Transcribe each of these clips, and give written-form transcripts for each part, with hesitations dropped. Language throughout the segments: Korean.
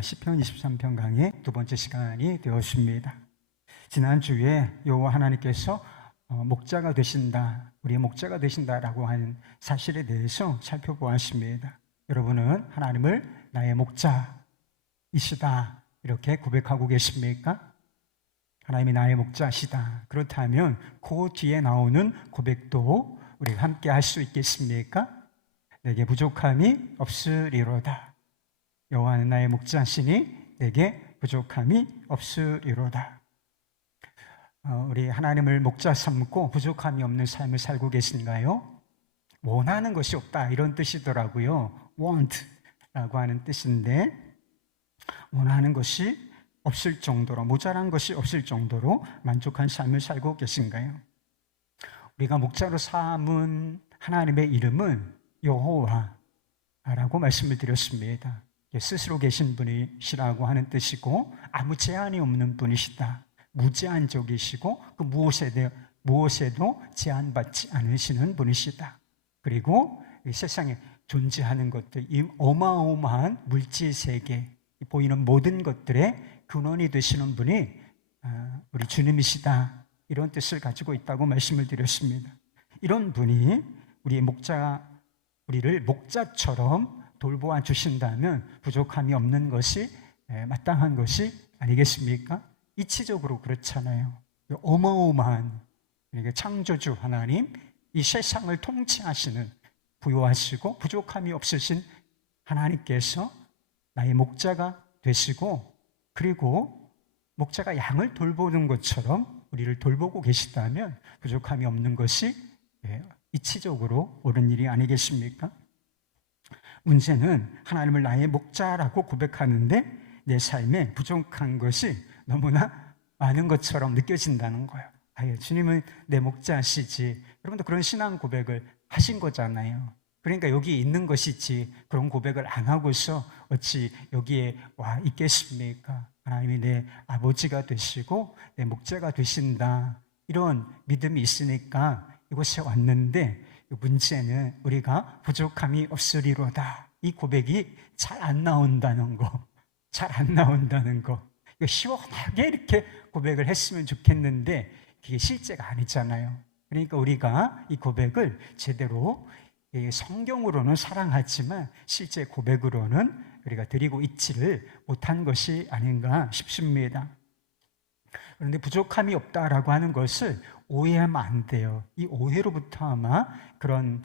시편 23편 강의 두 번째 시간이 되었습니다. 지난주에 여호와 하나님께서 목자가 되신다, 우리의 목자가 되신다라고 하는 사실에 대해서 살펴보았습니다. 여러분은 하나님을 나의 목자이시다 이렇게 고백하고 계십니까? 하나님이 나의 목자시다. 그렇다면 그 뒤에 나오는 고백도 우리가 함께 할 수 있겠습니까? 내게 부족함이 없으리로다. 여호와는 나의 목자시니 내게 부족함이 없으리로다. 우리 하나님을 목자 삼고 부족함이 없는 삶을 살고 계신가요? 원하는 것이 없다 이런 뜻이더라고요. want라고 하는 뜻인데, 원하는 것이 없을 정도로, 모자란 것이 없을 정도로 만족한 삶을 살고 계신가요? 우리가 목자로 삼은 하나님의 이름은 여호와라고 말씀을 드렸습니다. 스스로 계신 분이시라고 하는 뜻이고, 아무 제한이 없는 분이시다. 무제한적이시고 그 무엇에도 제한받지 않으시는 분이시다. 그리고 이 세상에 존재하는 것들, 이 어마어마한 물질 세계, 보이는 모든 것들의 근원이 되시는 분이 우리 주님이시다. 이런 뜻을 가지고 있다고 말씀을 드렸습니다. 이런 분이 우리를 목자처럼 돌보아 주신다면 부족함이 없는 것이 마땅한 것이 아니겠습니까? 이치적으로 그렇잖아요. 어마어마한 창조주 하나님, 이 세상을 통치하시는, 부요하시고 부족함이 없으신 하나님께서 나의 목자가 되시고, 그리고 목자가 양을 돌보는 것처럼 우리를 돌보고 계시다면 부족함이 없는 것이 이치적으로 옳은 일이 아니겠습니까? 문제는 하나님을 나의 목자라고 고백하는데 내 삶에 부족한 것이 너무나 많은 것처럼 느껴진다는 거예요. 주님은 내 목자시지. 여러분도 그런 신앙 고백을 하신 거잖아요. 그러니까 여기 있는 것이지, 그런 고백을 안 하고서 어찌 여기에 와 있겠습니까? 하나님이 내 아버지가 되시고 내 목자가 되신다, 이런 믿음이 있으니까 이곳에 왔는데, 문제는 우리가 부족함이 없으리로다, 이 고백이 잘 안 나온다는 거. 이거 시원하게 이렇게 고백을 했으면 좋겠는데 그게 실제가 아니잖아요. 그러니까 우리가 이 고백을 제대로 성경으로는 사랑하지만 실제 고백으로는 우리가 드리고 있지를 못한 것이 아닌가 싶습니다. 그런데 부족함이 없다라고 하는 것을 오해하면 안 돼요. 이 오해로부터 아마 그런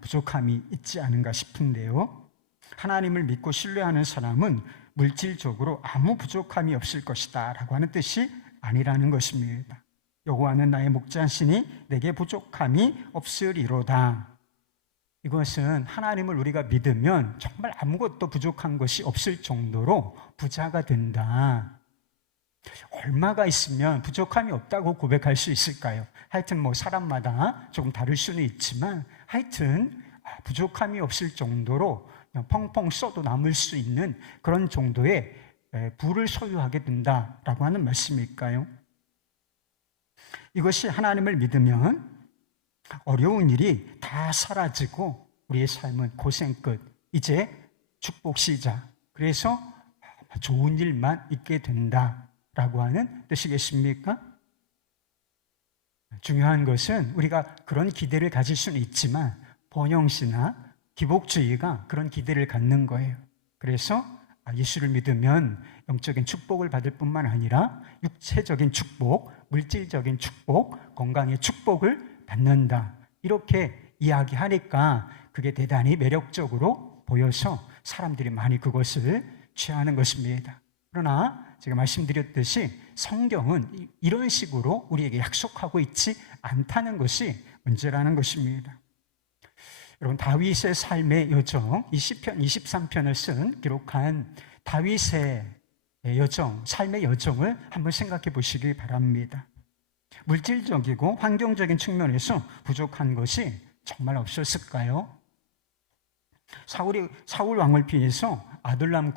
부족함이 있지 않은가 싶은데요. 하나님을 믿고 신뢰하는 사람은 물질적으로 아무 부족함이 없을 것이다 라고 하는 뜻이 아니라는 것입니다. 여호와는 나의 목자시니 내게 부족함이 없으리로다. 이것은 하나님을 우리가 믿으면 정말 아무것도 부족한 것이 없을 정도로 부자가 된다. 얼마가 있으면 부족함이 없다고 고백할 수 있을까요? 하여튼 사람마다 조금 다를 수는 있지만, 하여튼 부족함이 없을 정도로 펑펑 써도 남을 수 있는 그런 정도의 부를 소유하게 된다라고 하는 말씀일까요? 이것이 하나님을 믿으면 어려운 일이 다 사라지고 우리의 삶은 고생 끝, 이제 축복 시작, 그래서 좋은 일만 있게 된다라고 하는 뜻이겠습니까? 중요한 것은 우리가 그런 기대를 가질 수는 있지만 번영시나 기복주의가 그런 기대를 갖는 거예요. 그래서 예수를 믿으면 영적인 축복을 받을 뿐만 아니라 육체적인 축복, 물질적인 축복, 건강의 축복을 받는다, 이렇게 이야기하니까 그게 대단히 매력적으로 보여서 사람들이 많이 그것을 취하는 것입니다. 그러나 제가 말씀드렸듯이 성경은 이런 식으로 우리에게 약속하고 있지 않다는 것이 문제라는 것입니다. 여러분, 다윗의 삶의 여정, 이 시편 23편을 기록한 다윗의 여정, 삶의 여정을 한번 생각해 보시기 바랍니다. 물질적이고 환경적인 측면에서 부족한 것이 정말 없었을까요? 사울 왕을 피해서 아둘람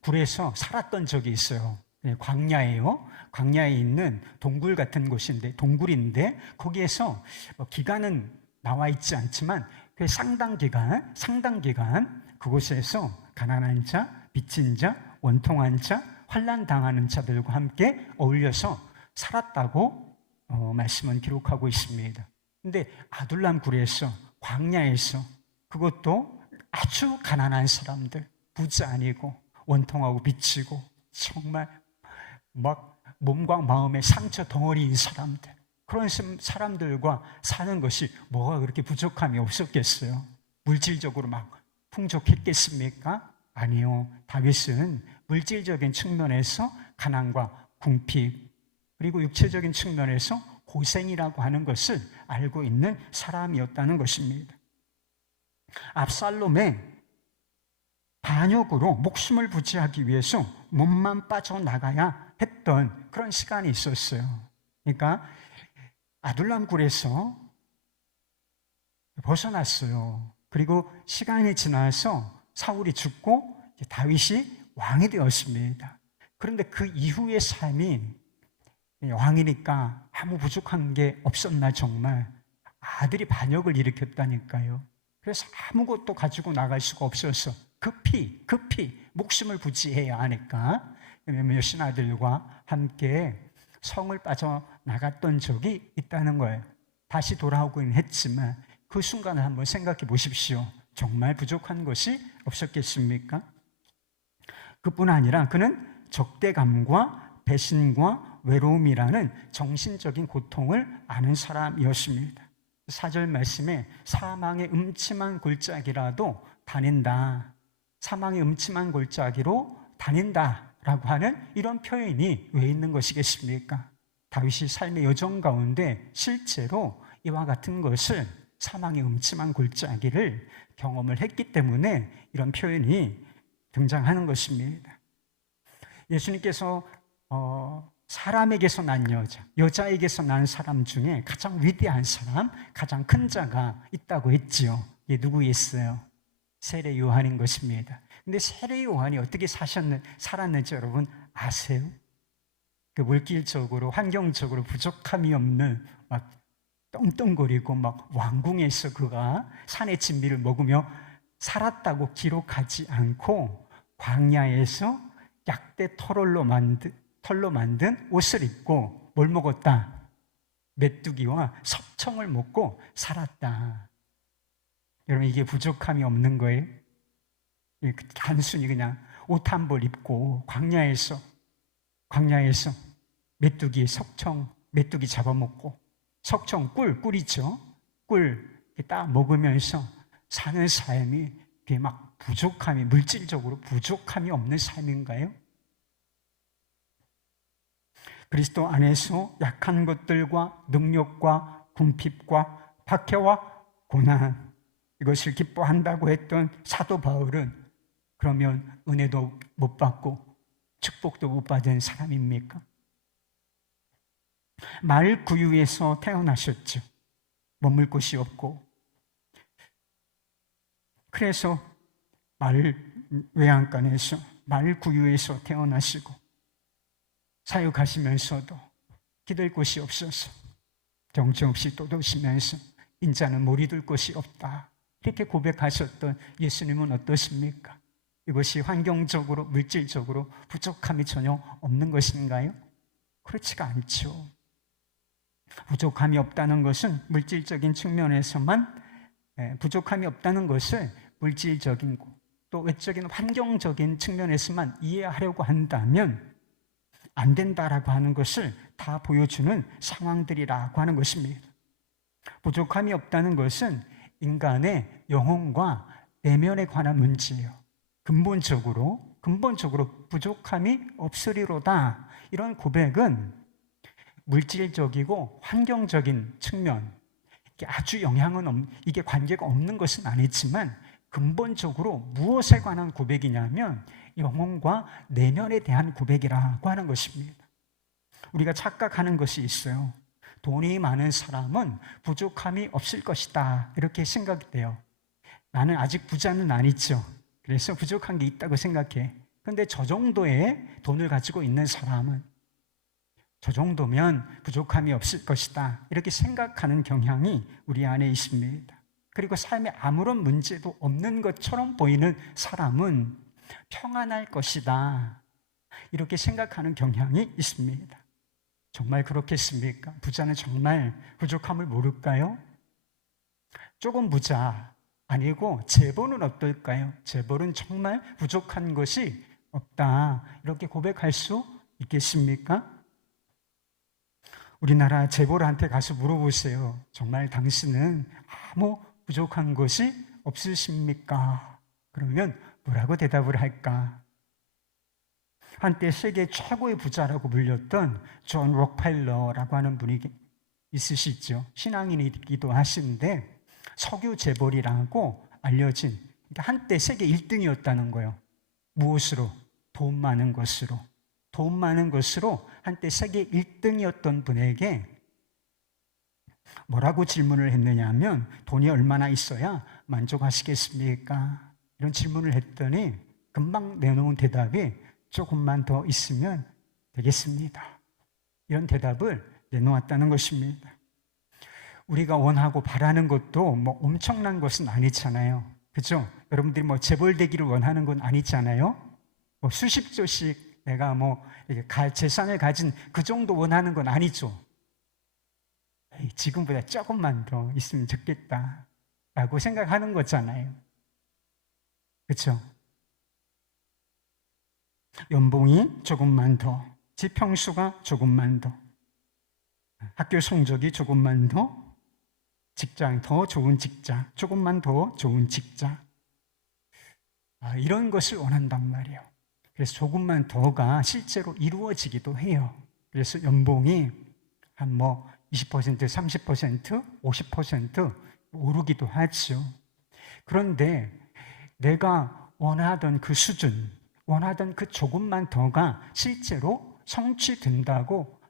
굴에서 살았던 적이 있어요. 광야예요. 광야에 있는 동굴 같은 곳인데, 동굴인데 거기에서 기간은 나와 있지 않지만 상당 기간 그곳에서 가난한 자, 빚진 자, 원통한 자, 환난 당하는 자들과 함께 어울려서 살았다고 말씀은 기록하고 있습니다. 근데 아둘람 굴에서, 광야에서, 그것도 아주 가난한 사람들, 부자 아니고 원통하고 빚지고 정말 막 몸과 마음의 상처 덩어리인 사람들, 그런 사람들과 사는 것이 뭐가 그렇게 부족함이 없었겠어요? 물질적으로 막 풍족했겠습니까? 아니요. 다윗은 물질적인 측면에서 가난과 궁핍, 그리고 육체적인 측면에서 고생이라고 하는 것을 알고 있는 사람이었다는 것입니다. 압살롬의 반역으로 목숨을 부지하기 위해서 몸만 빠져나가야 했던 그런 시간이 있었어요. 그러니까 아둘람 굴에서 벗어났어요. 그리고 시간이 지나서 사울이 죽고 다윗이 왕이 되었습니다. 그런데 그 이후의 삶이, 왕이니까 아무 부족한 게 없었나 정말. 아들이 반역을 일으켰다니까요. 그래서 아무것도 가지고 나갈 수가 없어서 급히 목숨을 부지해야 하니까 몇몇 아들과 함께 성을 빠져나갔던 적이 있다는 거예요. 다시 돌아오긴 했지만 그 순간을 한번 생각해 보십시오. 정말 부족한 것이 없었겠습니까? 그뿐 아니라 그는 적대감과 배신과 외로움이라는 정신적인 고통을 아는 사람이었습니다. 4절 말씀에 사망의 음침한 골짜기라도 다닌다, 사망의 음침한 골짜기로 다닌다라고 하는 이런 표현이 왜 있는 것이겠습니까? 다윗이 삶의 여정 가운데 실제로 이와 같은 것을, 사망의 음침한 골짜기를 경험을 했기 때문에 이런 표현이 등장하는 것입니다. 예수님께서 사람에게서 난 여자, 여자에게서 난 사람 중에 가장 위대한 사람, 가장 큰 자가 있다고 했지요. 이게 누구였어요? 세례 요한인 것입니다. 근데 세례 요한이 어떻게 살았는지 여러분 아세요? 그 물질적으로, 환경적으로 부족함이 없는, 막 떵떵거리고 막 왕궁에서 그가 산의 진미를 먹으며 살았다고 기록하지 않고 광야에서 약대 털로 만든 옷을 입고 뭘 먹었다? 메뚜기와 석청을 먹고 살았다. 여러분, 이게 부족함이 없는 거예요? 단순히 그냥 옷 한 벌 입고 광야에서 메뚜기, 석청, 메뚜기 잡아먹고, 석청, 꿀이죠. 꿀 딱 먹으면서 사는 삶이 그게 막 부족함이, 물질적으로 부족함이 없는 삶인가요? 그리스도 안에서 약한 것들과 능력과 궁핍과 박해와 고난, 이것을 기뻐한다고 했던 사도 바울은 그러면 은혜도 못 받고 축복도 못 받은 사람입니까? 말 구유에서 태어나셨죠. 머물 곳이 없고, 그래서 말 외양간에서, 말 구유에서 태어나시고 사역하시면서도 기댈 곳이 없어서 정처없이 떠도시면서 인자는 머리 둘 곳이 없다, 이렇게 고백하셨던 예수님은 어떠십니까? 이것이 환경적으로, 물질적으로 부족함이 전혀 없는 것인가요? 그렇지가 않죠. 부족함이 없다는 것은 물질적인 측면에서만, 부족함이 없다는 것을 물질적인 또 외적인 환경적인 측면에서만 이해하려고 한다면 안 된다라고 하는 것을 다 보여주는 상황들이라고 하는 것입니다. 부족함이 없다는 것은 인간의 영혼과 내면에 관한 문제예요. 근본적으로 부족함이 없으리로다, 이런 고백은 물질적이고 환경적인 측면, 이게 아주 이게 관계가 없는 것은 아니지만 근본적으로 무엇에 관한 고백이냐면 영혼과 내면에 대한 고백이라고 하는 것입니다. 우리가 착각하는 것이 있어요. 돈이 많은 사람은 부족함이 없을 것이다, 이렇게 생각이 돼요. 나는 아직 부자는 아니죠. 그래서 부족한 게 있다고 생각해. 그런데 저 정도의 돈을 가지고 있는 사람은, 저 정도면 부족함이 없을 것이다, 이렇게 생각하는 경향이 우리 안에 있습니다. 그리고 삶에 아무런 문제도 없는 것처럼 보이는 사람은 평안할 것이다. 이렇게 생각하는 경향이 있습니다. 정말 그렇겠습니까? 부자는 정말 부족함을 모를까요? 조금 부자 아니고 재벌은 어떨까요? 재벌은 정말 부족한 것이 없다. 이렇게 고백할 수 있겠습니까? 우리나라 재벌한테 가서 물어보세요. 정말 당신은 아무 부족한 것이 없으십니까? 그러면 뭐라고 대답을 할까? 한때 세계 최고의 부자라고 불렸던 존 록펠러라고 하는 분이 있으시죠. 신앙인이기도 하신데 석유 재벌이라고 알려진, 그러니까 한때 세계 1등이었다는 거예요. 무엇으로? 돈 많은 것으로. 돈 많은 것으로 한때 세계 1등이었던 분에게 뭐라고 질문을 했느냐 하면 돈이 얼마나 있어야 만족하시겠습니까? 이런 질문을 했더니 금방 내놓은 대답이 조금만 더 있으면 되겠습니다. 이런 대답을 내놓았다는 것입니다. 우리가 원하고 바라는 것도 뭐 엄청난 것은 아니잖아요. 그죠? 여러분들이 뭐 재벌되기를 원하는 건 아니잖아요. 뭐 수십조씩 내가 뭐 재산을 가진 그 정도 원하는 건 아니죠. 지금보다 조금만 더 있으면 좋겠다 라고 생각하는 거잖아요. 그렇죠? 연봉이 조금만 더, 지평수가 조금만 더, 학교 성적이 조금만 더, 직장, 더 좋은 직장, 조금만 더 좋은 직장, 이런 것을 원한단 말이에요. 그래서 조금만 더가 실제로 이루어지기도 해요. 그래서 연봉이 한 뭐 20%, 30%, 50% 오르기도 하죠. 그런데 내가 원하던 그 수준, 원하던 그 조금만 더가 실제로 성취된다고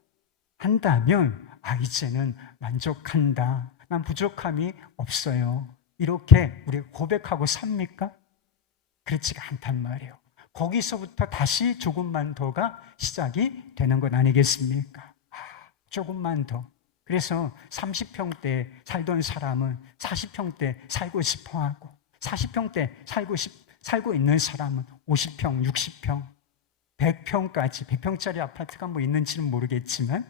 한다면 이제는 만족한다. 난 부족함이 없어요. 이렇게 우리가 고백하고 삽니까? 그렇지가 않단 말이에요. 거기서부터 다시 조금만 더가 시작이 되는 건 아니겠습니까? 조금만 더. 그래서 30평대 살던 사람은 40평대 살고 싶어 하고 40평대 살고 있는 사람은 50평, 60평, 100평까지 100평짜리 아파트가 뭐 있는지는 모르겠지만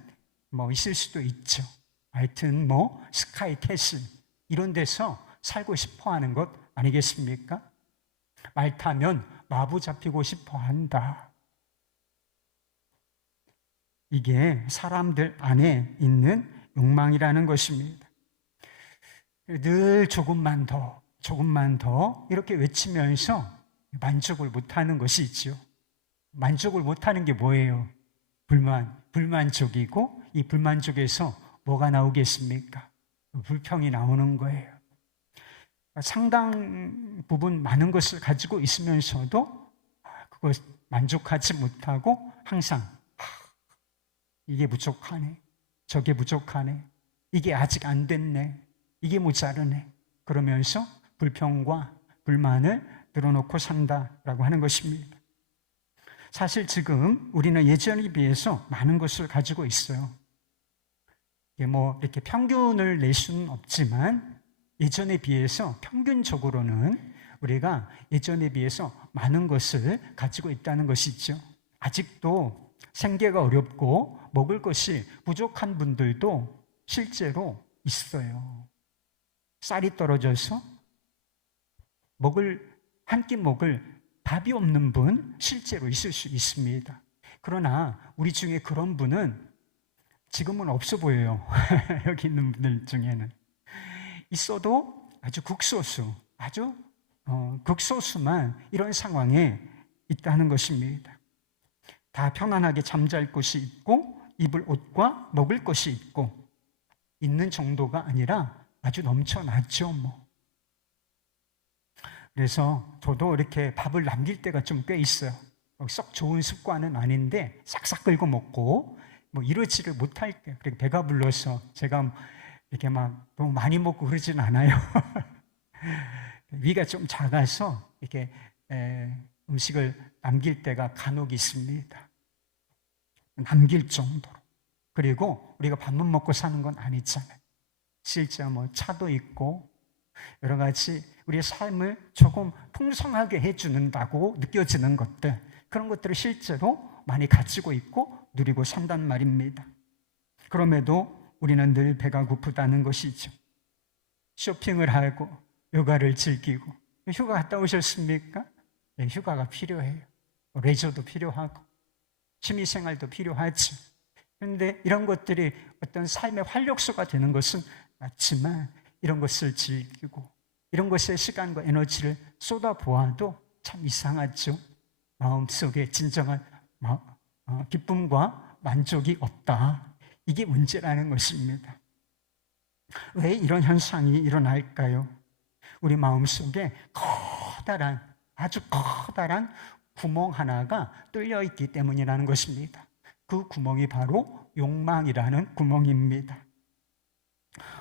뭐 있을 수도 있죠. 하여튼 뭐 스카이 캐슬 이런 데서 살고 싶어 하는 것 아니겠습니까? 말 타면 마부 잡히고 싶어 한다. 이게 사람들 안에 있는 욕망이라는 것입니다. 늘 조금만 더, 조금만 더 이렇게 외치면서 만족을 못하는 것이 있죠. 만족을 못하는 게 뭐예요? 불만족이고 이 불만족에서 뭐가 나오겠습니까? 불평이 나오는 거예요. 상당 부분 많은 것을 가지고 있으면서도 그것 만족하지 못하고 항상 이게 부족하네, 저게 부족하네, 이게 아직 안 됐네, 이게 모자르네 그러면서 불평과 불만을 늘어놓고 산다라고 하는 것입니다. 사실 지금 우리는 예전에 비해서 많은 것을 가지고 있어요. 이게 뭐 이렇게 평균을 낼 수는 없지만 예전에 비해서 평균적으로는 우리가 예전에 비해서 많은 것을 가지고 있다는 것이죠. 아직도 생계가 어렵고 먹을 것이 부족한 분들도 실제로 있어요. 쌀이 떨어져서 한 끼 먹을 밥이 없는 분 실제로 있을 수 있습니다. 그러나 우리 중에 그런 분은 지금은 없어 보여요. 여기 있는 분들 중에는. 있어도 아주 극소수, 아주 극소수만 이런 상황에 있다는 것입니다. 다 편안하게 잠잘 곳이 있고 입을 옷과 먹을 것이 있고 있는 정도가 아니라 아주 넘쳐나죠. 뭐. 그래서 저도 이렇게 밥을 남길 때가 좀 꽤 있어요. 썩 좋은 습관은 아닌데 싹싹 긁어 먹고 뭐 이러지를 못할 때 그리고 배가 불러서 제가 이렇게 막 너무 많이 먹고 그러진 않아요. 위가 좀 작아서 이렇게 음식을 남길 때가 간혹 있습니다. 남길 정도로. 그리고 우리가 밥만 먹고 사는 건 아니잖아요. 실제 뭐 차도 있고 여러 가지 우리의 삶을 조금 풍성하게 해주는다고 느껴지는 것들, 그런 것들을 실제로 많이 가지고 있고 누리고 산단 말입니다. 그럼에도 우리는 늘 배가 고프다는 것이죠. 쇼핑을 하고 요가를 즐기고, 휴가 갔다 오셨습니까? 네, 휴가가 필요해요. 레저도 필요하고 취미생활도 필요하죠. 그런데 이런 것들이 어떤 삶의 활력소가 되는 것은 맞지만, 이런 것을 즐기고 이런 것에 시간과 에너지를 쏟아보아도 참 이상하죠. 마음속에 진정한 기쁨과 만족이 없다. 이게 문제라는 것입니다. 왜 이런 현상이 일어날까요? 우리 마음속에 아주 커다란 구멍 하나가 뚫려 있기 때문이라는 것입니다. 그 구멍이 바로 욕망이라는 구멍입니다.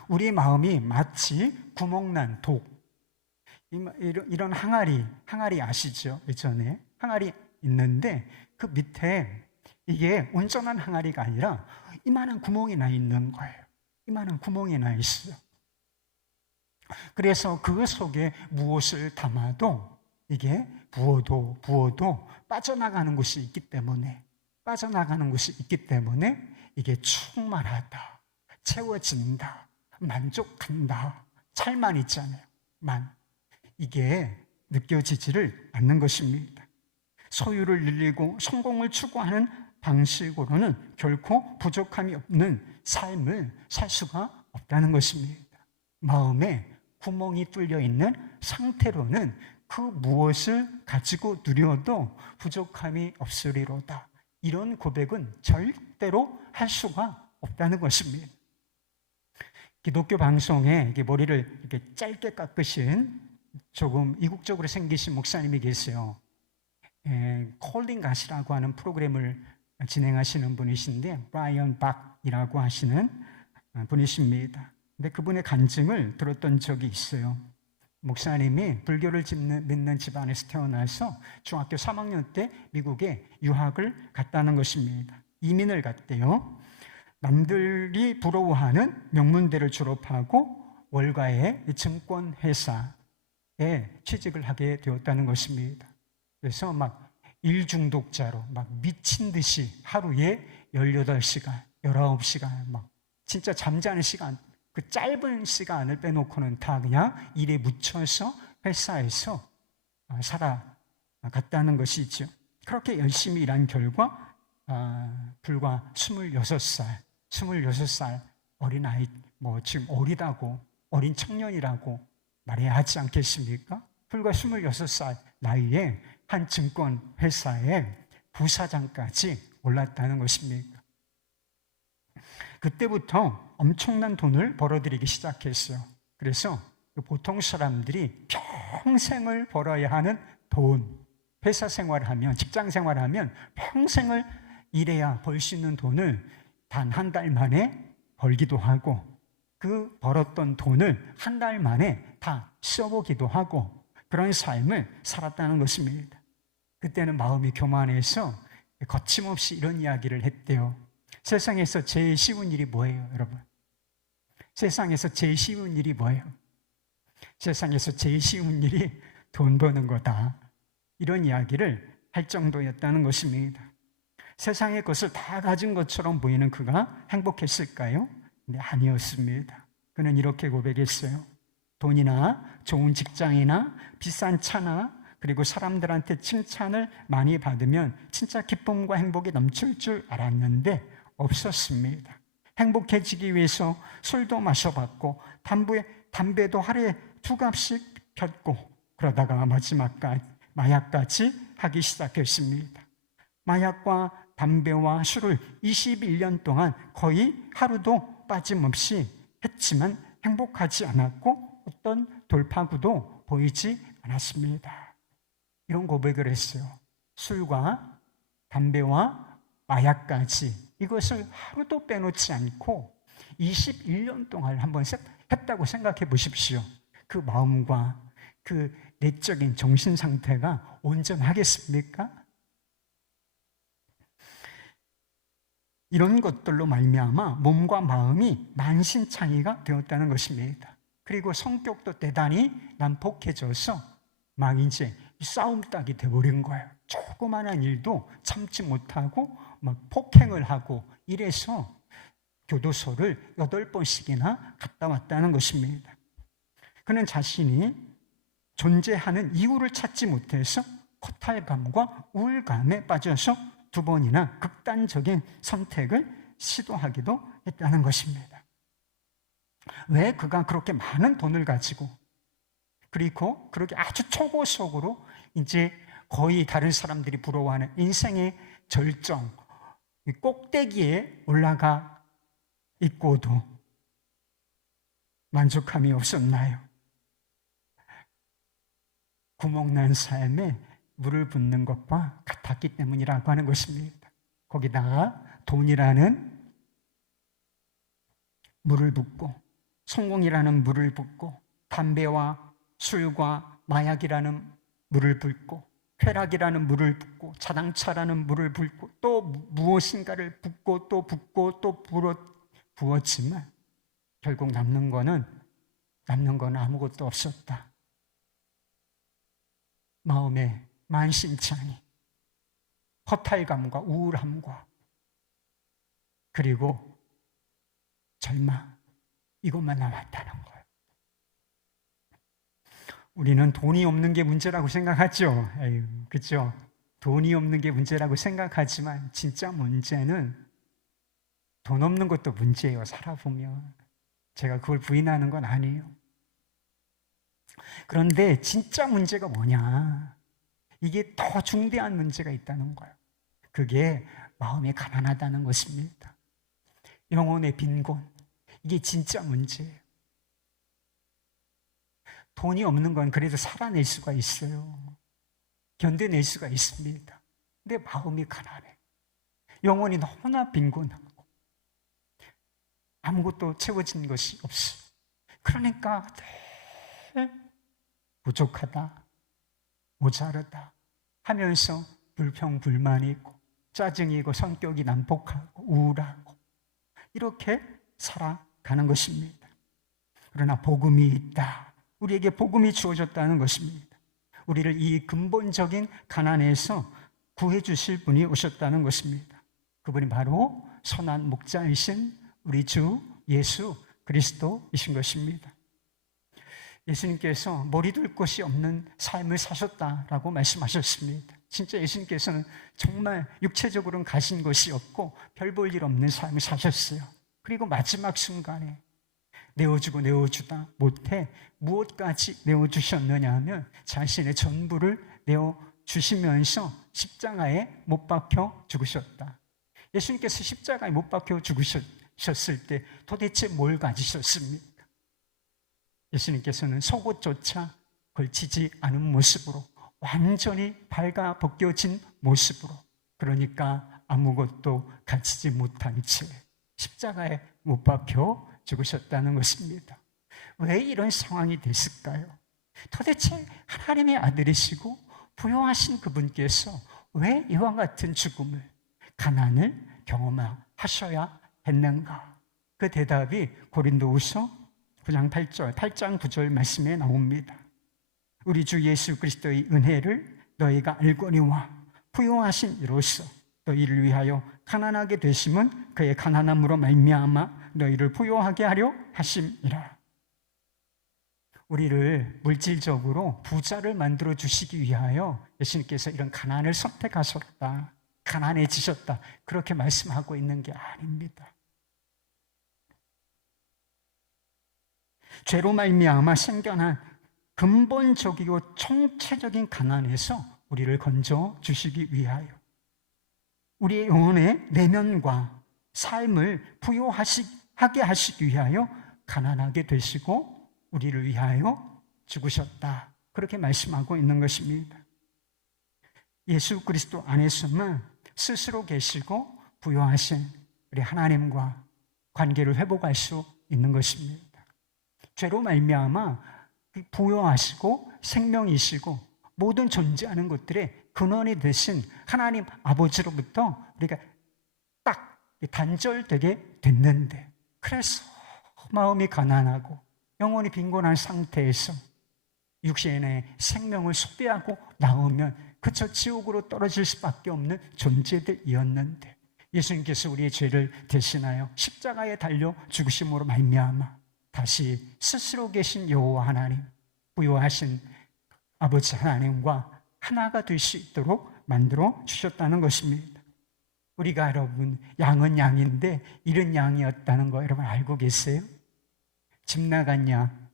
우리 마음이 마치 구멍난 독, 이런 항아리 아시죠? 예전에 항아리 있는데 그 밑에 이게 온전한 항아리가 아니라 이만한 구멍이 나 있는 거예요. 이만한 구멍이 나 있어요. 그래서 그 속에 무엇을 담아도 이게 부어도 빠져나가는 곳이 있기 때문에 이게 충만하다, 채워진다, 만족한다, 찰만 있잖아요. 이게 느껴지지를 않는 것입니다. 소유를 늘리고 성공을 추구하는 방식으로는 결코 부족함이 없는 삶을 살 수가 없다는 것입니다. 마음에 구멍이 뚫려 있는 상태로는 그 무엇을 가지고 누려도 부족함이 없으리로다. 이런 고백은 절대로 할 수가 없다는 것입니다. 기독교 방송에 머리를 이렇게 짧게 깎으신 조금 이국적으로 생기신 목사님이 계세요. 콜링 갓이라고 하는 프로그램을 진행하시는 분이신데, 브라이언 박이라고 하시는 분이십니다. 근데 그분의 간증을 들었던 적이 있어요. 목사님이 불교를 믿는 집안에서 태어나서 중학교 3학년 때 미국에 유학을 갔다는 것입니다. 이민을 갔대요. 남들이 부러워하는 명문대를 졸업하고 월가의 증권회사에 취직을 하게 되었다는 것입니다. 그래서 일 중독자로 미친 듯이 하루에 18시간, 19시간 진짜 잠자는 시간, 그 짧은 시간을 빼놓고는 다 그냥 일에 묻혀서 회사에서 살아갔다는 것이죠. 그렇게 열심히 일한 결과 불과 26살 어린아이, 지금 어린 청년이라고 말해야 하지 않겠습니까? 불과 26살 나이에 한 증권회사의 부사장까지 올랐다는 것입니다. 그때부터 엄청난 돈을 벌어들이기 시작했어요. 그래서 보통 사람들이 평생을 벌어야 하는 돈, 회사 생활하면, 직장 생활하면 평생을 일해야 벌 수 있는 돈을 단 한 달 만에 벌기도 하고, 그 벌었던 돈을 한 달 만에 다 써보기도 하고, 그런 삶을 살았다는 것입니다. 그때는 마음이 교만해서 거침없이 이런 이야기를 했대요. 세상에서 제일 쉬운 일이 뭐예요, 여러분? 세상에서 제일 쉬운 일이 뭐예요? 세상에서 제일 쉬운 일이 돈 버는 거다. 이런 이야기를 할 정도였다는 것입니다. 세상의 것을 다 가진 것처럼 보이는 그가 행복했을까요? 네, 아니었습니다. 그는 이렇게 고백했어요. 돈이나 좋은 직장이나 비싼 차나 그리고 사람들한테 칭찬을 많이 받으면 진짜 기쁨과 행복이 넘칠 줄 알았는데 없었습니다. 행복해지기 위해서 술도 마셔봤고 담배도 하루에 2갑씩 폈고, 그러다가 마약까지 하기 시작했습니다. 마약과 담배와 술을 21년 동안 거의 하루도 빠짐없이 했지만 행복하지 않았고 어떤 돌파구도 보이지 않았습니다. 이런 고백을 했어요. 술과 담배와 마약까지 이것을 하루도 빼놓지 않고 21년 동안 한번 했다고 생각해 보십시오. 그 마음과 그 내적인 정신 상태가 온전하겠습니까? 이런 것들로 말미암아 몸과 마음이 만신창이가 되었다는 것입니다. 그리고 성격도 대단히 난폭해져서 막 이제 싸움 딱이 돼버린 거예요. 조그마한 일도 참지 못하고 막 폭행을 하고 이래서 교도소를 8번씩이나 갔다 왔다는 것입니다. 그는 자신이 존재하는 이유를 찾지 못해서 허탈감과 우울감에 빠져서 2번이나 극단적인 선택을 시도하기도 했다는 것입니다. 왜 그가 그렇게 많은 돈을 가지고 그리고 그렇게 아주 초고속으로 이제 거의 다른 사람들이 부러워하는 인생의 절정, 꼭대기에 올라가 있고도 만족함이 없었나요? 구멍난 삶에 물을 붓는 것과 같았기 때문이라고 하는 것입니다. 거기다가 돈이라는 물을 붓고 성공이라는 물을 붓고 담배와 술과 마약이라는 물을 붓고 쾌락이라는 물을 붓고 자동차라는 물을 붓고 또 무엇인가를 붓고 또 붓고 또 부었지만 결국 남는 건 아무것도 없었다. 마음에 만신창이 허탈감과 우울함과 그리고 절망, 이것만 남았다는 거예요. 우리는 돈이 없는 게 문제라고 생각하죠. 그렇죠? 돈이 없는 게 문제라고 생각하지만 진짜 문제는 돈 없는 것도 문제예요. 살아보면. 제가 그걸 부인하는 건 아니에요. 그런데 진짜 문제가 뭐냐? 이게 더 중대한 문제가 있다는 거예요. 그게 마음이 가난하다는 것입니다. 영혼의 빈곤, 이게 진짜 문제예요. 돈이 없는 건 그래도 살아낼 수가 있어요. 견뎌낼 수가 있습니다. 근데 마음이 가난해. 영혼이 너무나 빈곤하고 아무것도 채워진 것이 없어. 그러니까 늘 부족하다, 모자르다 하면서 불평불만이 있고 짜증이 있고 성격이 난폭하고 우울하고 이렇게 살아가는 것입니다. 그러나 복음이 있다. 우리에게 복음이 주어졌다는 것입니다. 우리를 이 근본적인 가난에서 구해 주실 분이 오셨다는 것입니다. 그분이 바로 선한 목자이신 우리 주 예수 그리스도이신 것입니다. 예수님께서 머리둘 곳이 없는 삶을 사셨다라고 말씀하셨습니다. 진짜 예수님께서는 정말 육체적으로는 가신 것이 없고 별 볼 일 없는 삶을 사셨어요. 그리고 마지막 순간에 내어주고 내어주다 못해 무엇까지 내어주셨느냐 하면 자신의 전부를 내어주시면서 십자가에 못 박혀 죽으셨다. 예수님께서 십자가에 못 박혀 죽으셨을 때 도대체 뭘 가지셨습니까? 예수님께서는 속옷조차 걸치지 않은 모습으로 완전히 발가 벗겨진 모습으로, 그러니까 아무것도 가지지 못한 채 십자가에 못 박혀 죽으셨다는 것입니다. 왜 이런 상황이 됐을까요? 도대체 하나님의 아들이시고 부요하신 그분께서 왜 이와 같은 죽음을, 가난을 경험하셔야 했는가? 그 대답이 고린도후서 9장 8장 9절 말씀에 나옵니다. 우리 주 예수 그리스도의 은혜를 너희가 알거니와 부요하신 이로써 너희를 위하여 가난하게 되심은 그의 가난함으로 말미암아 너희를 부요하게 하려 하심이라. 우리를 물질적으로 부자를 만들어 주시기 위하여 예수님께서 이런 가난을 선택하셨다, 가난해지셨다, 그렇게 말씀하고 있는 게 아닙니다. 죄로 말미암아 생겨난 근본적이고 총체적인 가난에서 우리를 건져 주시기 위하여 우리의 영혼의 내면과 삶을 부요하게 하시기 위하여 가난하게 되시고 우리를 위하여 죽으셨다, 그렇게 말씀하고 있는 것입니다. 예수 그리스도 안에서만 스스로 계시고 부요하신 우리 하나님과 관계를 회복할 수 있는 것입니다. 죄로 말미암아 부요하시고 생명이시고 모든 존재하는 것들의 근원이 되신 하나님 아버지로부터 우리가 딱 단절되게 됐는데, 그래서 마음이 가난하고 영혼이 빈곤한 상태에서 육신의 생명을 숭배하고 나오면 그저 지옥으로 떨어질 수밖에 없는 존재들이었는데 예수님께서 우리의 죄를 대신하여 십자가에 달려 죽으심으로 말미암아 다시 스스로 계신 여호와 하나님, 부요하신 아버지 하나님과 하나가 될 수 있도록 만들어 주셨다는 것입니다. 우리가 여러분 양은 양인데 이런 양이었다는 거 여러분 알고 계세요? 집 나간 양,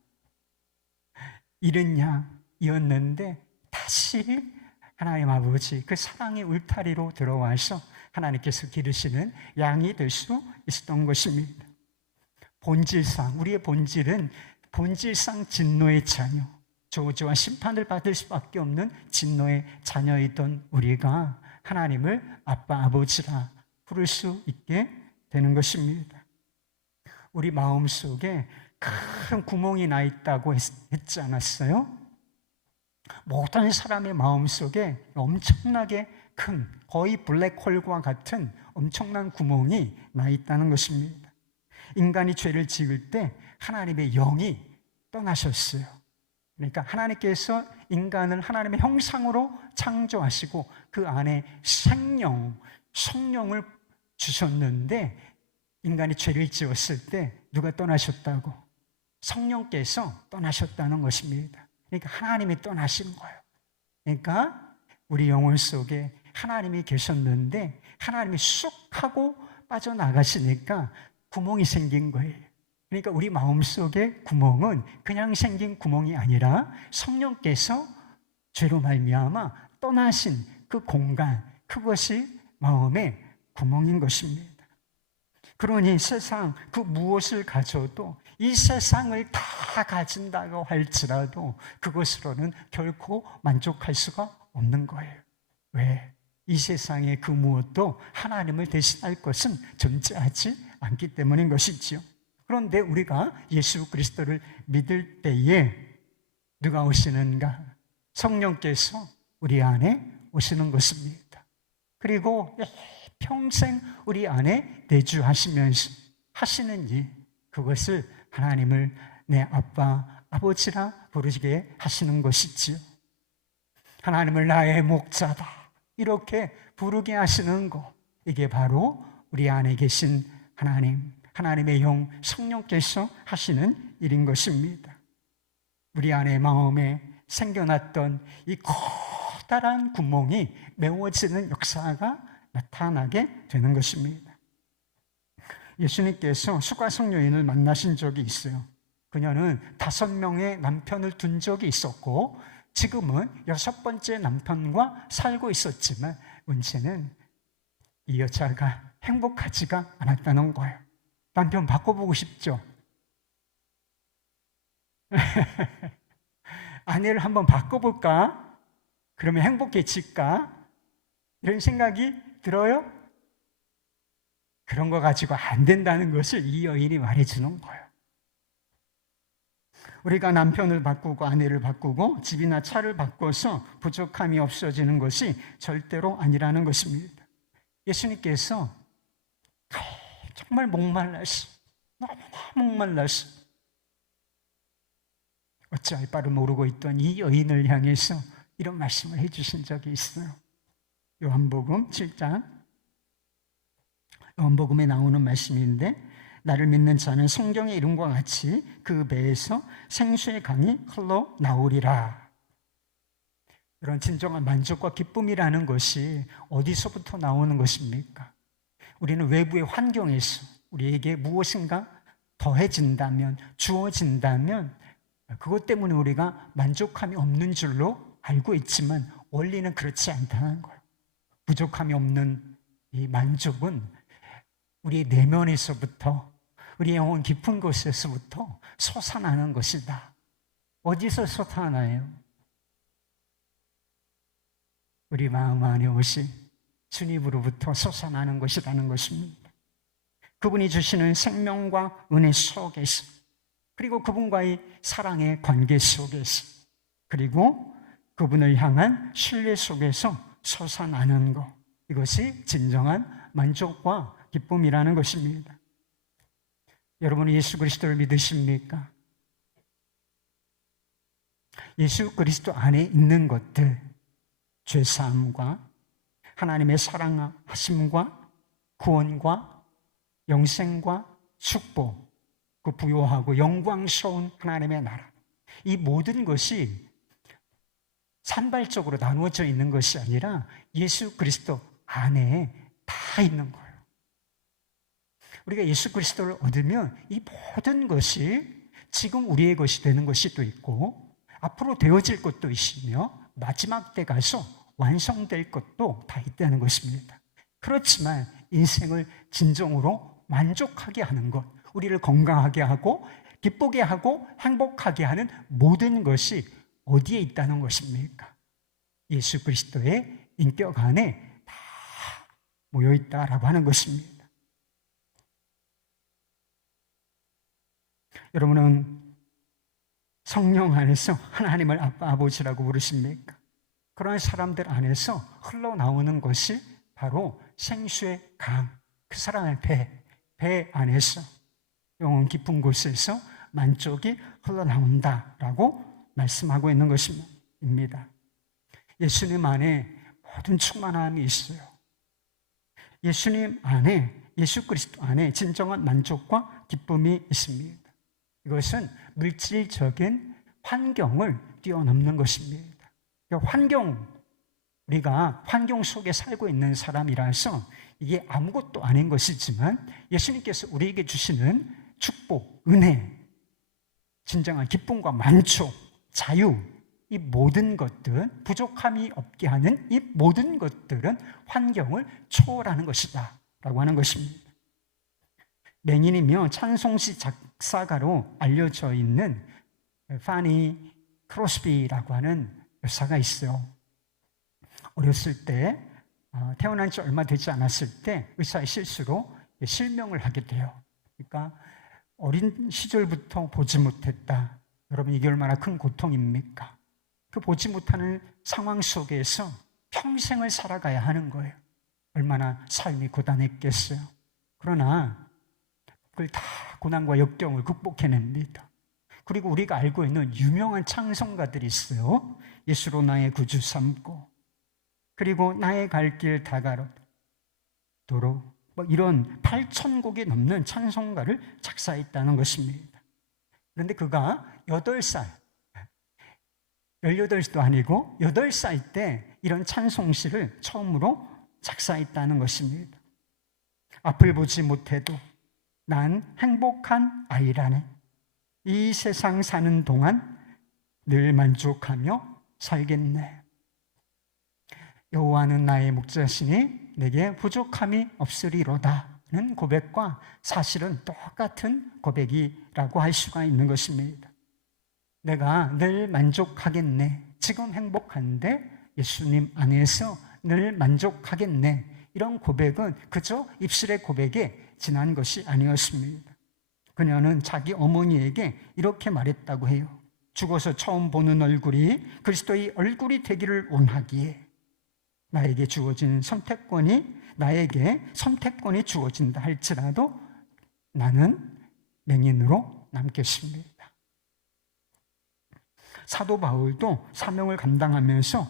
이런 양이었는데 다시 하나님 아버지 그 사랑의 울타리로 들어와서 하나님께서 기르시는 양이 될 수 있었던 것입니다. 본질상 우리의 본질은 본질상 진노의 자녀, 저주와 심판을 받을 수밖에 없는 진노의 자녀이던 우리가 하나님을 아빠 아버지라 부를 수 있게 되는 것입니다. 우리 마음속에 큰 구멍이 나 있다고 했지 않았어요? 모든 사람의 마음속에 엄청나게 큰 거의 블랙홀과 같은 엄청난 구멍이 나 있다는 것입니다. 인간이 죄를 지을 때 하나님의 영이 떠나셨어요. 그러니까 하나님께서 인간을 하나님의 형상으로 창조하시고 그 안에 생명, 성령을 주셨는데 인간이 죄를 지었을 때 누가 떠나셨다고? 성령께서 떠나셨다는 것입니다. 그러니까 하나님이 떠나신 거예요. 그러니까 우리 영혼 속에 하나님이 계셨는데 하나님이 쑥 하고 빠져나가시니까 구멍이 생긴 거예요. 그러니까 우리 마음속에 구멍은 그냥 생긴 구멍이 아니라 성령께서 죄로 말미암아 떠나신 그 공간, 그것이 마음의 구멍인 것입니다. 그러니 세상 그 무엇을 가져도 이 세상을 다 가진다고 할지라도 그것으로는 결코 만족할 수가 없는 거예요. 왜? 이 세상의 그 무엇도 하나님을 대신할 것은 존재하지 않기 때문인 것이지요. 그런데 우리가 예수 그리스도를 믿을 때에 누가 오시는가? 성령께서 우리 안에 오시는 것입니다. 그리고 평생 우리 안에 내주하시면서 하시는 일, 그것을 하나님을 내 아빠, 아버지라 부르게 하시는 것이지요. 하나님을 나의 목자다 이렇게 부르게 하시는 것, 이게 바로 우리 안에 계신 하나님, 하나님의 영 성령께서 하시는 일인 것입니다. 우리 안에 마음에 생겨났던 이 커다란 구멍이 메워지는 역사가 나타나게 되는 것입니다. 예수님께서 수가성 여인을 만나신 적이 있어요. 그녀는 5명의 남편을 둔 적이 있었고 지금은 6번째 남편과 살고 있었지만 문제는 이 여자가 행복하지가 않았다는 거예요. 남편 바꿔보고 싶죠? 아내를 한번 바꿔볼까? 그러면 행복해질까? 이런 생각이 들어요? 그런 거 가지고 안 된다는 것을 이 여인이 말해주는 거예요. 우리가 남편을 바꾸고 아내를 바꾸고 집이나 차를 바꿔서 부족함이 없어지는 것이 절대로 아니라는 것입니다. 예수님께서 정말 목말라서, 너무나 목말라서 어찌할 바를 모르고 있던 이 여인을 향해서 이런 말씀을 해주신 적이 있어요. 요한복음 7장, 요한복음에 나오는 말씀인데, 나를 믿는 자는 성경의 이름과 같이 그 배에서 생수의 강이 흘러나오리라. 이런 진정한 만족과 기쁨이라는 것이 어디서부터 나오는 것입니까? 우리는 외부의 환경에서 우리에게 무엇인가 더해진다면, 주어진다면 그것 때문에 우리가 만족함이 없는 줄로 알고 있지만 원리는 그렇지 않다는 거예요. 부족함이 없는 이 만족은 우리의 내면에서부터, 우리의 영혼 깊은 곳에서부터 솟아나는 것이다. 어디서 솟아나요? 우리 마음 안에 오신 주님으로부터 솟아나는 것이라는 것입니다. 그분이 주시는 생명과 은혜 속에서, 그리고 그분과의 사랑의 관계 속에서, 그리고 그분을 향한 신뢰 속에서 솟아나는 것, 이것이 진정한 만족과 기쁨이라는 것입니다. 여러분은 예수 그리스도를 믿으십니까? 예수 그리스도 안에 있는 것들, 죄사함과 하나님의 사랑하심과 구원과 영생과 축복, 그 부요하고 영광스러운 하나님의 나라, 이 모든 것이 산발적으로 나누어져 있는 것이 아니라 예수 그리스도 안에 다 있는 거예요. 우리가 예수 그리스도를 얻으면 이 모든 것이 지금 우리의 것이 되는 것이 또 있고 앞으로 되어질 것도 있으며 마지막 때 가서 완성될 것도 다 있다는 것입니다. 그렇지만 인생을 진정으로 만족하게 하는 것, 우리를 건강하게 하고 기쁘게 하고 행복하게 하는 모든 것이 어디에 있다는 것입니까? 예수 그리스도의 인격 안에 다 모여 있다라고 하는 것입니다. 여러분은 성령 안에서 하나님을 아빠 아버지라고 부르십니까? 그런 사람들 안에서 흘러나오는 것이 바로 생수의 강, 그 사람의 배 안에서 영혼 깊은 곳에서 만족이 흘러나온다라고 말씀하고 있는 것입니다. 예수님 안에 모든 충만함이 있어요. 예수님 안에, 예수 그리스도 안에 진정한 만족과 기쁨이 있습니다. 이것은 물질적인 환경을 뛰어넘는 것입니다. 우리가 환경 속에 살고 있는 사람이라서 이게 아무것도 아닌 것이지만 예수님께서 우리에게 주시는 축복, 은혜, 진정한 기쁨과 만족, 자유, 이 모든 것들은 부족함이 없게 하는 이 모든 것들은 환경을 초월하는 것이다 라고 하는 것입니다. 맹인이며 찬송시 작사가로 알려져 있는 파니 크로스비라고 하는 여사가 있어요. 어렸을 때 태어난 지 얼마 되지 않았을 때 의사의 실수로 실명을 하게 돼요. 그러니까 어린 시절부터 보지 못했다. 여러분 이게 얼마나 큰 고통입니까? 그 보지 못하는 상황 속에서 평생을 살아가야 하는 거예요. 얼마나 삶이 고단했겠어요. 그러나 그걸 다 고난과 역경을 극복해냅니다. 그리고 우리가 알고 있는 유명한 찬송가들이 있어요. 예수로 나의 구주 삼고, 그리고 나의 갈 길 다가로도록, 이런 8,000곡이 넘는 찬송가를 작사했다는 것입니다. 그런데 그가 8살, 18살도 아니고 8살 때 이런 찬송시를 처음으로 작사했다는 것입니다. 앞을 보지 못해도 난 행복한 아이라네. 이 세상 사는 동안 늘 만족하며 살겠네. 여호와는 나의 목자시니 내게 부족함이 없으리로다는 고백과 사실은 똑같은 고백이라고 할 수가 있는 것입니다. 내가 늘 만족하겠네. 지금 행복한데 예수님 안에서 늘 만족하겠네. 이런 고백은 그저 입술의 고백에 지난 것이 아니었습니다. 그녀는 자기 어머니에게 이렇게 말했다고 해요. 죽어서 처음 보는 얼굴이 그리스도의 얼굴이 되기를 원하기에 나에게 선택권이 주어진다 할지라도 나는 맹인으로 남겠습니다. 사도 바울도 사명을 감당하면서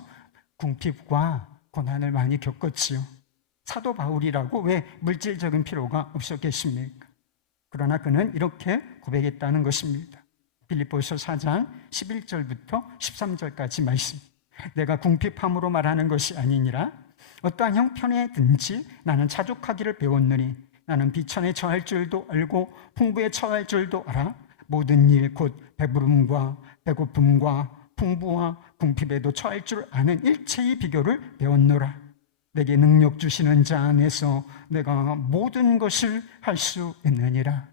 궁핍과 고난을 많이 겪었지요. 사도 바울이라고 왜 물질적인 필요가 없었겠습니까? 그러나 그는 이렇게 고백했다는 것입니다. 빌립보서 4장 11절부터 13절까지 말씀. 내가 궁핍함으로 말하는 것이 아니니라. 어떠한 형편에든지 나는 자족하기를 배웠느니 나는 비천에 처할 줄도 알고 풍부에 처할 줄도 알아. 모든 일 곧 배부름과 배고픔과 풍부와 궁핍에도 처할 줄 아는 일체의 비결을 배웠노라. 내게 능력 주시는 자 안에서 내가 모든 것을 할 수 있느니라.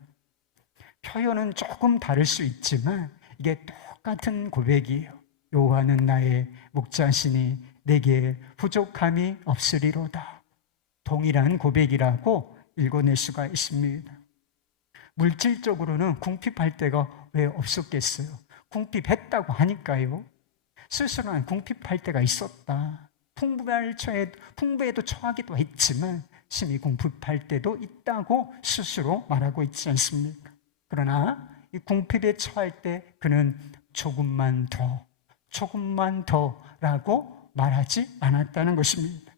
표현은 조금 다를 수 있지만 이게 똑같은 고백이에요. 여호와는 나의 목자시니 내게 부족함이 없으리로다. 동일한 고백이라고 읽어낼 수가 있습니다. 물질적으로는 궁핍할 때가 왜 없었겠어요? 궁핍했다고 하니까요. 스스로는 궁핍할 때가 있었다. 풍부에도 처하기도 했지만 심히 궁핍할 때도 있다고 스스로 말하고 있지 않습니까? 그러나 이 궁핍에 처할 때 그는 조금만 더 조금만 더라고 말하지 않았다는 것입니다.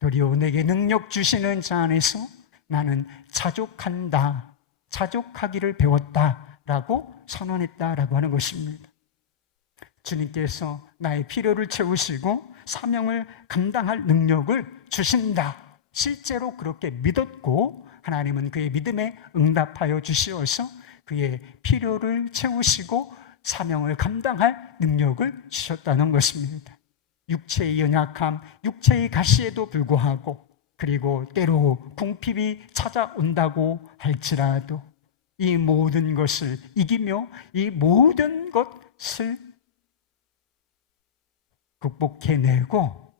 도리어 내게 능력 주시는 자 안에서 나는 자족한다, 자족하기를 배웠다라고 선언했다라고 하는 것입니다. 주님께서 나의 필요를 채우시고 사명을 감당할 능력을 주신다. 실제로 그렇게 믿었고 하나님은 그의 믿음에 응답하여 주시어서 그의 필요를 채우시고 사명을 감당할 능력을 주셨다는 것입니다. 육체의 연약함, 육체의 가시에도 불구하고 그리고 때로 궁핍이 찾아온다고 할지라도 이 모든 것을 이기며 이 모든 것을 극복해내고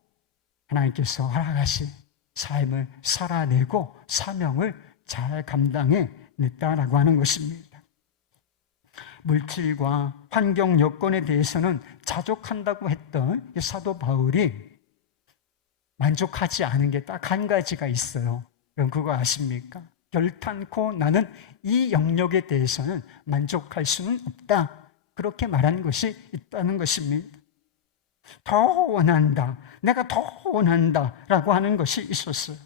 하나님께서 허락하신 삶을 살아내고 사명을 잘 감당해냈다라고 하는 것입니다. 물질과 환경 여건에 대해서는 자족한다고 했던 사도 바울이 만족하지 않은 게 딱 한 가지가 있어요. 여러분 그거 아십니까? 결탄코 나는 이 영역에 대해서는 만족할 수는 없다. 그렇게 말한 것이 있다는 것입니다. 더 원한다. 내가 더 원한다. 라고 하는 것이 있었어요.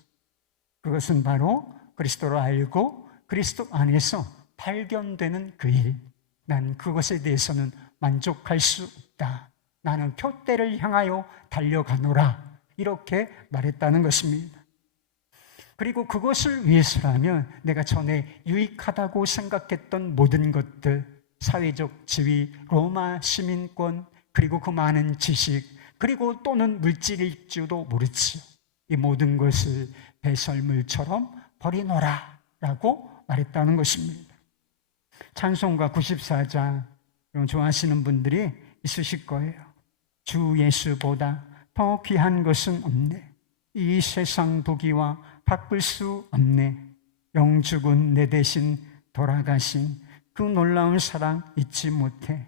그것은 바로 그리스도를 알고 그리스도 안에서 발견되는 그 일. 난 그것에 대해서는 만족할 수 없다. 나는 표대를 향하여 달려가노라. 이렇게 말했다는 것입니다. 그리고 그것을 위해서라면 내가 전에 유익하다고 생각했던 모든 것들, 사회적 지위, 로마 시민권, 그리고 그 많은 지식, 그리고 또는 물질일지도 모르지요. 이 모든 것을 배설물처럼 버리노라 라고 말했다는 것입니다. 찬송가 94장, 좋아하시는 분들이 있으실 거예요. 주 예수보다 더 귀한 것은 없네. 이 세상 부귀와 바꿀 수 없네. 영죽은 내 대신 돌아가신 그 놀라운 사랑 잊지 못해.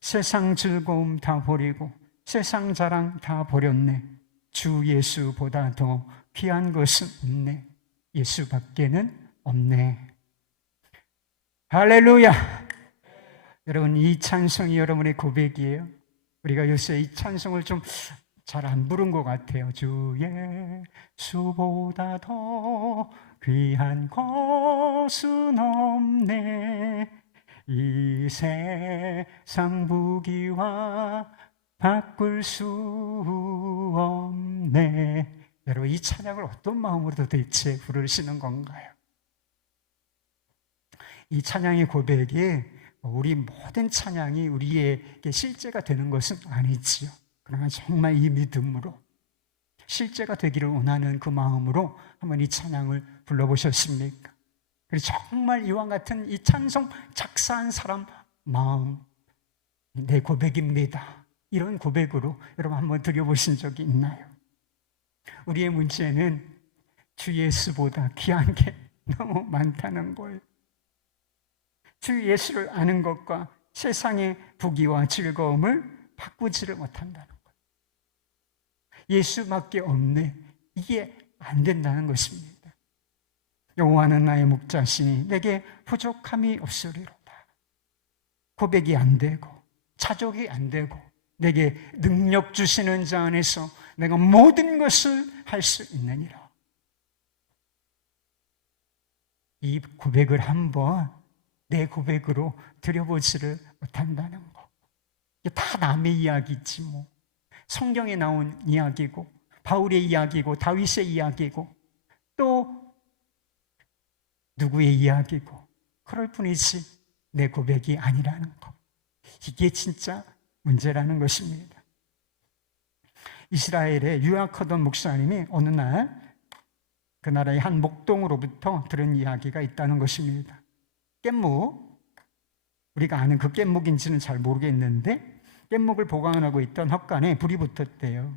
세상 즐거움 다 버리고 세상 자랑 다 버렸네. 주 예수보다 더 귀한 것은 없네. 예수밖에는 없네. 할렐루야. 여러분 이 찬송이 여러분의 고백이에요. 우리가 요새 이 찬송을 좀 잘 안 부른 것 같아요. 주 예수보다 더 귀한 것은 없네. 이 세상 부귀와 바꿀 수 없네. 여러분 이 찬양을 어떤 마음으로 도대체 부르시는 건가요? 이 찬양의 고백이 우리 모든 찬양이 우리에게 실제가 되는 것은 아니지요. 그러나 정말 이 믿음으로 실제가 되기를 원하는 그 마음으로 한번 이 찬양을 불러보셨습니까? 그리고 정말 이와 같은 이 찬송 작사한 사람 마음, 내 고백입니다. 이런 고백으로 여러분 한번 드려보신 적이 있나요? 우리의 문제는 주 예수보다 귀한 게 너무 많다는 거예요. 주 예수를 아는 것과 세상의 부귀와 즐거움을 바꾸지를 못한다는 거예요. 예수밖에 없네. 이게 안 된다는 것입니다. 여호와는 나의 목자시니 내게 부족함이 없으리로다. 고백이 안 되고 자족이 안 되고 내게 능력 주시는 자 안에서 내가 모든 것을 할 수 있느니라. 이 고백을 한번 내 고백으로 드려보지를 못한다는 거. 이게 다 남의 이야기지 뭐. 성경에 나온 이야기고 바울의 이야기고 다윗의 이야기고 또 누구의 이야기고 그럴 뿐이지 내 고백이 아니라는 거. 이게 진짜 문제라는 것입니다. 이스라엘에 유학하던 목사님이 어느 날 그 나라의 한 목동으로부터 들은 이야기가 있다는 것입니다. 깻묵, 우리가 아는 그 깻묵인지는 잘 모르겠는데 깻묵을 보관하고 있던 헛간에 불이 붙었대요.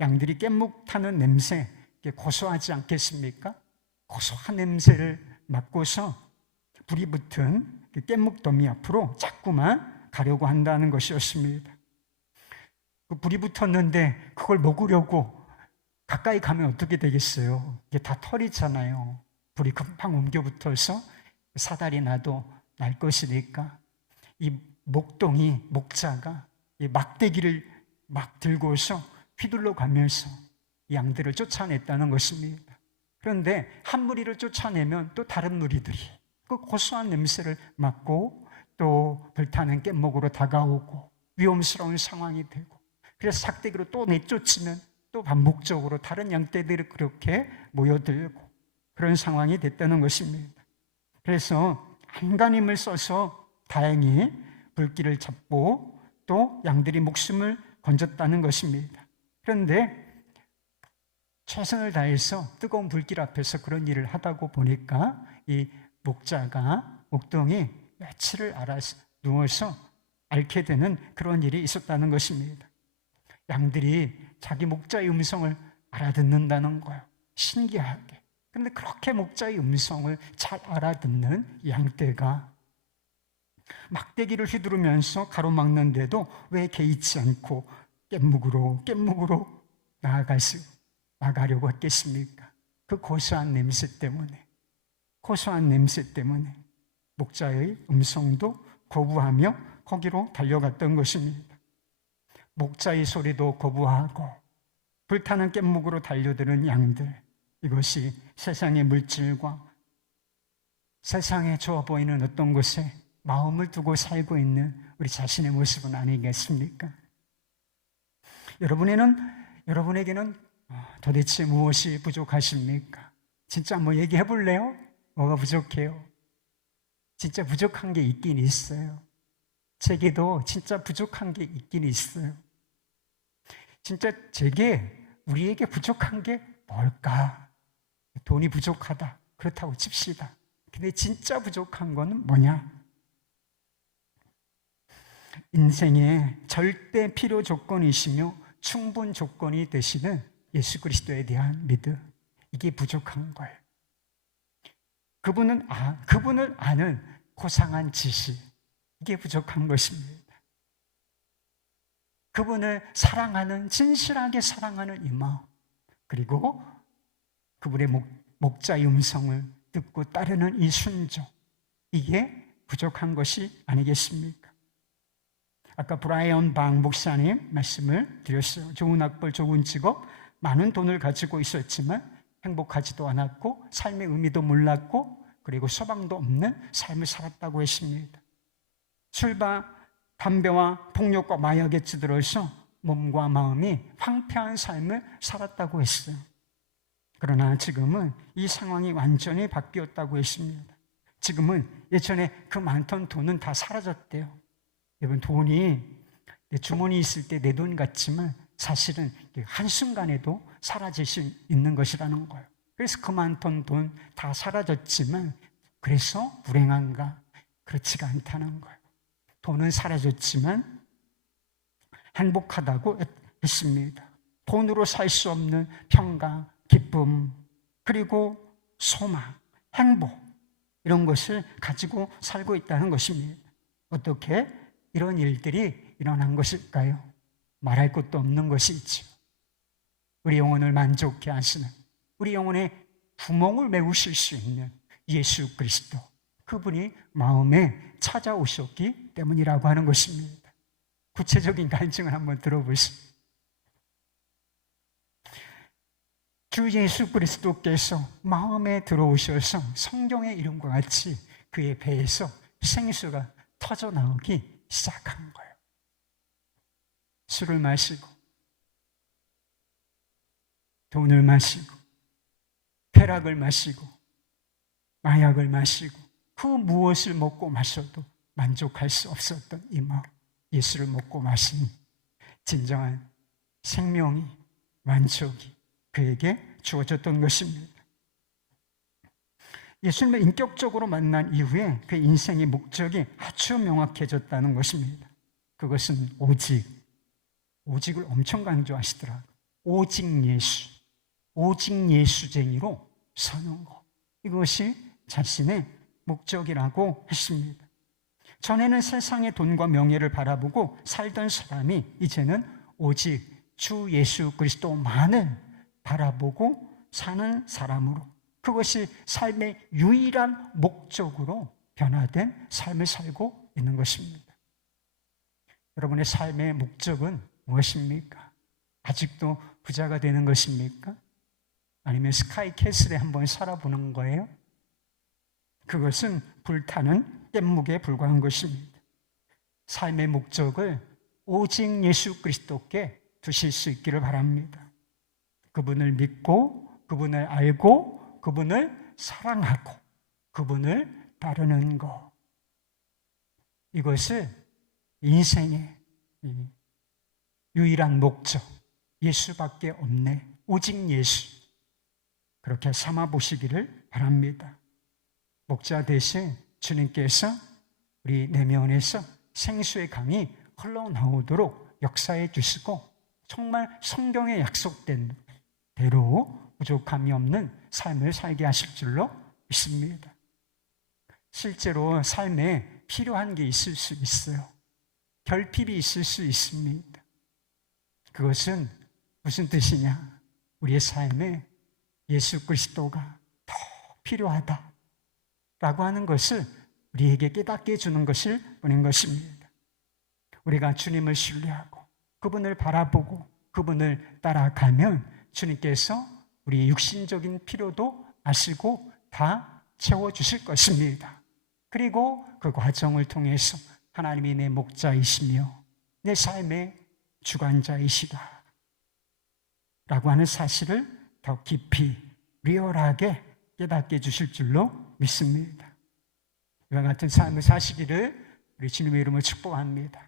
양들이 깻묵 타는 냄새, 고소하지 않겠습니까? 고소한 냄새를 맡고서 불이 붙은 그 깻묵 더미 앞으로 자꾸만 가려고 한다는 것이었습니다. 그 불이 붙었는데 그걸 먹으려고 가까이 가면 어떻게 되겠어요? 이게 다 털이잖아요. 불이 금방 옮겨 붙어서 사달이 나도 날 것이니까 이 목동이, 목자가 이 막대기를 막 들고서 휘둘러 가면서 양들을 쫓아냈다는 것입니다. 그런데 한 무리를 쫓아내면 또 다른 무리들이 그 고소한 냄새를 맡고 또 불타는 깻목으로 다가오고 위험스러운 상황이 되고, 그래서 작대기로 또 내쫓으면 또 반복적으로 다른 양떼들이 그렇게 모여들고 그런 상황이 됐다는 것입니다. 그래서 안간힘을 써서 다행히 불길을 잡고 또 양들이 목숨을 건졌다는 것입니다. 그런데 최선을 다해서 뜨거운 불길 앞에서 그런 일을 하다고 보니까 이 목자가 목동이 며칠을 누워서 앓게 되는 그런 일이 있었다는 것입니다. 양들이 자기 목자의 음성을 알아듣는다는 거예요. 신기하게. 그런데 그렇게 목자의 음성을 잘 알아듣는 양떼가 막대기를 휘두르면서 가로막는데도 왜 개의치 않고 깻묵으로 나가려고 했겠습니까? 그 고소한 냄새 때문에 목자의 음성도 거부하며 거기로 달려갔던 것입니다. 목자의 소리도 거부하고 불타는 깻묵으로 달려드는 양들, 이것이 세상의 물질과 세상에 좋아 보이는 어떤 것에 마음을 두고 살고 있는 우리 자신의 모습은 아니겠습니까? 여러분에게는 도대체 무엇이 부족하십니까? 진짜 한번 얘기해 볼래요? 뭐가 부족해요? 진짜 부족한 게 있긴 있어요. 제게도 진짜 부족한 게 있긴 있어요. 진짜 우리에게 부족한 게 뭘까? 돈이 부족하다. 그렇다고 칩시다. 근데 진짜 부족한 거는 뭐냐? 인생의 절대 필요 조건이시며 충분 조건이 되시는 예수 그리스도에 대한 믿음, 이게 부족한 거예요. 그분을 아는 고상한 지식, 이게 부족한 것입니다. 그분을 진실하게 사랑하는 이 마음, 그리고 그분의 목자의 음성을 듣고 따르는 이 순종, 이게 부족한 것이 아니겠습니까? 아까 브라이언 방 목사님 말씀을 드렸어요. 좋은 학벌, 좋은 직업, 많은 돈을 가지고 있었지만 행복하지도 않았고 삶의 의미도 몰랐고 그리고 소망도 없는 삶을 살았다고 했습니다. 술과 담배와 폭력과 마약에 찌들어서 몸과 마음이 황폐한 삶을 살았다고 했어요. 그러나 지금은 이 상황이 완전히 바뀌었다고 했습니다. 지금은 예전에 그 많던 돈은 다 사라졌대요. 여러분, 돈이 내 주머니에 있을 때 내 돈 같지만 사실은 한순간에도 사라질 수 있는 것이라는 거예요. 그래서 그 많던 돈 다 사라졌지만 그래서 불행한가? 그렇지가 않다는 거예요. 돈은 사라졌지만 행복하다고 했습니다. 돈으로 살 수 없는 평강, 기쁨, 그리고 소망, 행복, 이런 것을 가지고 살고 있다는 것입니다. 어떻게 이런 일들이 일어난 것일까요? 말할 것도 없는 것이지요. 우리 영혼을 만족케 하시는, 우리 영혼의 구멍을 메우실 수 있는 예수 그리스도, 그분이 마음에 찾아오셨기 때문이라고 하는 것입니다. 구체적인 간증을 한번 들어보시죠. 주 예수 그리스도께서 마음에 들어오셔서 성경의 이름과 같이 그의 배에서 생수가 터져 나오기 시작한 거예요. 술을 마시고 돈을 마시고 쾌락을 마시고 마약을 마시고 그 무엇을 먹고 마셔도 만족할 수 없었던 이 마음, 예수를 먹고 마시니 진정한 생명이, 만족이 그에게 주어졌던 것입니다. 예수님을 인격적으로 만난 이후에 그 인생의 목적이 아주 명확해졌다는 것입니다. 그것은 오직을 엄청 강조하시더라고요. 오직 예수쟁이로 사는 것, 이것이 자신의 목적이라고 했습니다. 전에는 세상의 돈과 명예를 바라보고 살던 사람이 이제는 오직 주 예수 그리스도만을 바라보고 사는 사람으로, 그것이 삶의 유일한 목적으로 변화된 삶을 살고 있는 것입니다. 여러분의 삶의 목적은 무엇입니까? 아직도 부자가 되는 것입니까? 아니면 스카이캐슬에 한번 살아보는 거예요? 그것은 불타는 뗏목에 불과한 것입니다. 삶의 목적을 오직 예수 그리스도께 두실 수 있기를 바랍니다. 그분을 믿고, 그분을 알고, 그분을 사랑하고, 그분을 따르는 것. 이것을 인생의 유일한 목적, 예수밖에 없네. 오직 예수. 그렇게 삼아 보시기를 바랍니다. 목자 대신 주님께서 우리 내면에서 생수의 강이 흘러나오도록 역사해 주시고 정말 성경에 약속된 대로 부족함이 없는 삶을 살게 하실 줄로 믿습니다. 실제로 삶에 필요한 게 있을 수 있어요. 결핍이 있을 수 있습니다. 그것은 무슨 뜻이냐? 우리의 삶에 예수 그리스도가 더 필요하다라고 하는 것을 우리에게 깨닫게 해주는 것일 뿐인 것입니다. 우리가 주님을 신뢰하고 그분을 바라보고 그분을 따라가면 주님께서 우리 육신적인 필요도 아시고 다 채워주실 것입니다. 그리고 그 과정을 통해서 하나님이 내 목자이시며 내 삶의 주관자이시다 라고 하는 사실을 더 깊이 리얼하게 깨닫게 해주실 줄로 믿습니다. 이와 같은 삶을 사시기를 우리 주님의 이름으로 축복합니다.